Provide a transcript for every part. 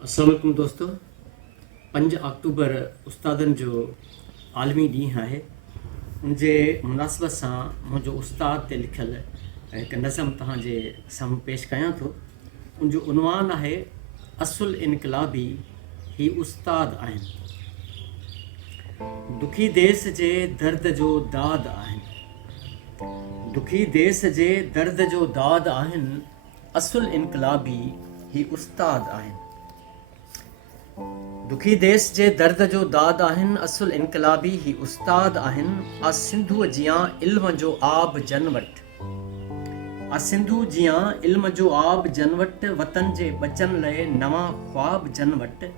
अस्सलाम वालेकुम दोस्तों। 5 अक्टूबर उस्तादनि जो आलमी ॾींहुं आहे। उनजे मुनासिबत सां मुंहिंजो उस्ताद ते लिखियल हिकु नज़म तव्हांजे साम्हूं पेश कयां थो। उनजो उनवान आहे असुल इनकलाबी ही उस्ताद आहिनि। दुखी देस जे दर्द जो दाद आहिनि। दुखी देस जे दर्द जो दाद आहिनि। असुल इनकलाबी ही उस्ताद आहिनि। दुखी देस जे दर्द जो दाद आहिनि। असुल इनकलाबी ही उस्ताद आहिनि। आ सिंधुअ जियां इल्म जो आब जन वटि। आ सिंधु जियां इल्म जो आब जन वटि। वतन जे बचन लाइ नवां ख्वाब जन वटि।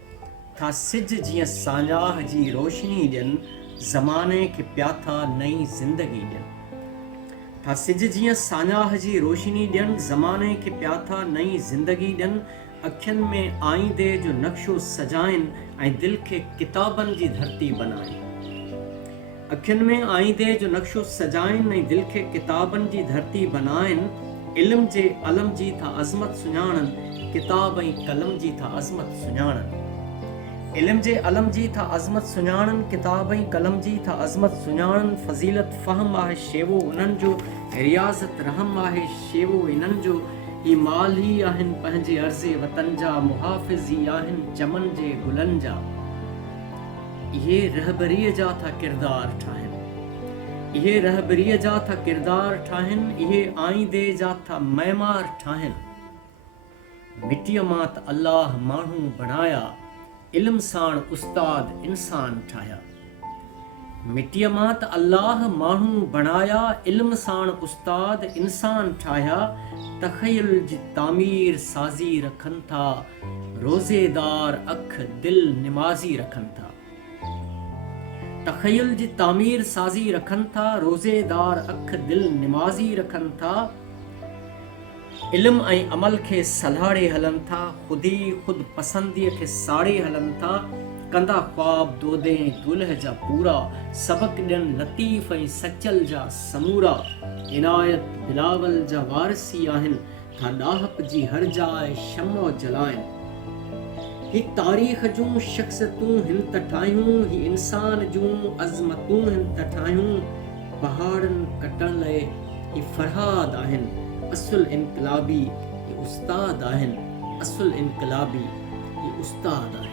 था सिज जियां साञाह जी रोशनी ॾियनि। ज़माने खे पिया था नई ज़िंदगी ॾियनि। था सिज जियां साञाह जी रोशनी ॾियनि। ज़माने खे पिया था नई ज़िंदगी ॾियनि। अखियुनि में आईंदे जो नक्शो सजाइनि ऐं दिलि खे किताबनि जी धरती बनाइनि। अखियुनि में आईंदे जो नक्शो सजाइनि ऐं दिलि खे किताबनि जी धरती बनाइनि। इल्म जे अलम जी था अज़मत सुञाणनि। किताब ऐं कलम जी था अज़मत सुञाणनि। इल्म जे अलम जी था अज़मत सुञाणनि। किताब ऐं कलम जी था अज़मत सुञाणनि। फज़ीलत फ़हम आहे शेवो उन्हनि जो। रियाज़त रहम आहे शेवो इन्हनि जो। ही माल ही आहिनि पंहिंजे अर्ज़े वतन जा। मुहाफ़िज़ ही आहिनि चमन जे गुलनि जा। इहे रहबरीअ जा था किरदार ठाहिनि। इहे रहबरीअ जा था किरदार ठाहिनि। इहे आईंदे जा था मैमार ठाहिनि। मिटीअ मां त अल्लाह माण्हू बणाया। इल्म साण उस्ताद इंसान ठाहिया। मिटीअ मां त अल्लाह माण्हू बणाया। इल्म साण उस्ताद इंसान ठाहिया। तख़य्युल जी तामीर साज़ी रखनि था। रोज़ेदार अख दिल निमाज़ी रखनि था। तख़य्युल जी तामीर साज़ी रखनि था। रोज़ेदार अख दिल निमाज़ी रखनि था। इल्म ऐं अमल खे सलाड़े हलनि था। ख़ुदी ख़ुद पसंदीअ खे साड़े हलनि था। कंदा ख्वाब दोदे दुल्ह जा पूरा। सबक ॾियनि लतीफ़ ऐं सचल जा समूरा। इनायत बिलावल जा वारसी आहिनि। था ॾाहप जी हर जाइ शमो जलाइनि। ही तारीख़ जूं शख़्सियतूं हिन त ठाहियूं। ही इंसान जूं अज़मतूं हिन त ठाहियूं। पहाड़नि कटण लाइ ही फ़रहाद आहिनि। असुल इनकलाबी ही उस्ताद आहिनि। असुल इनकलाबी ही उस्ताद आहिनि।